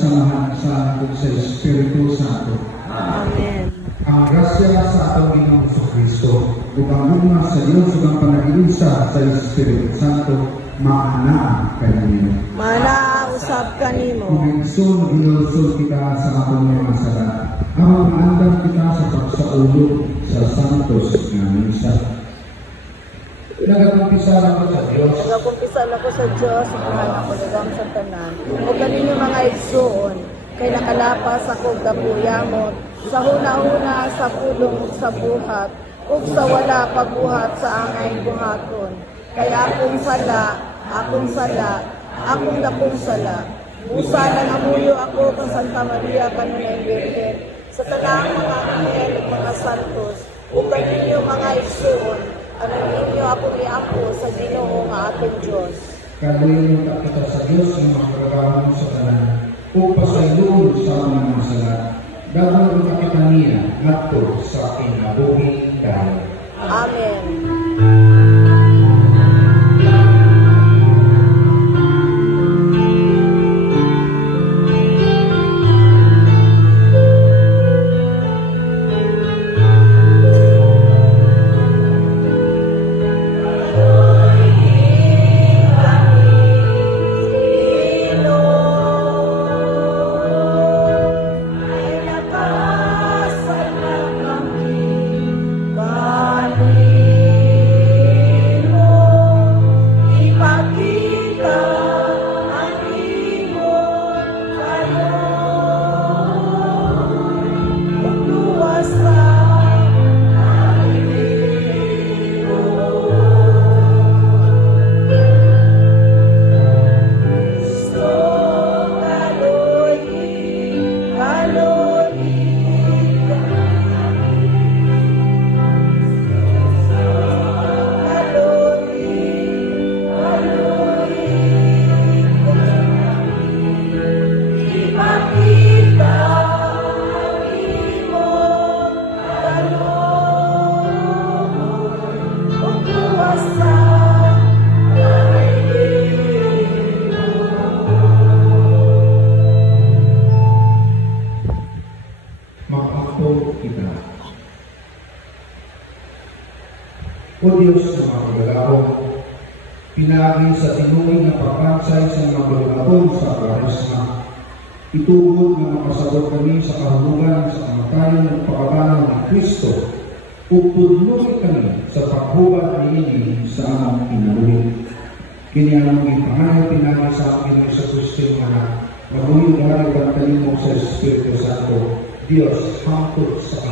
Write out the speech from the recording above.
samahan sa Espiritu Santo. Amen. Ang grasya sa atong Ginoong Kristo, ugang sa Diyos ug ang panagilusa sa Espiritu Santo, maana kanimo. Mana usab kanimo. Kung igsoon gilusod kita sa atong mga sala, ang andam kita sa pagsaulog sa santos nga misa. Nagakumpisan ako sa Diyos. Nagakumpisan ako sa Diyos, mahal ako dagang sa tanan. O kanino mga igsoon, kay nakalapas ako gapuyamot, sa huna-huna, sa pulong ug sa buhat, ug sa wala pagbuhat sa angay buhaton. Kay akong sala, akong dakong sala. Musa na namuyo ako kang Santa Maria kanunay Virgen, sa tanang mga anghel ug mga santos, ug kaninyo mga igsoon, ano ninyo akong iapo sa Ginoo nga ating Diyos. Kaluyin mo kita sa Diyos ng mga sa tanan, o pasayloon sa mga masala, dagang kita niya ngadto sa kinabuhi dahil. Amen. O Diyos na mga kagalaw, pinagi sa tinuig na papansay sa mga kagalaw sa karisma. Itugod na mapasabot kami sa kahulugan sa kamatayan ng pagkabanaw ng Kristo, upudluin kami sa paghubad niini sa amang pinaluin. Kini ang mga pangalan pinagi sa amin sa Kristo na maguyod na rin mo sa Espiritu Santo, Diyos hangtod sa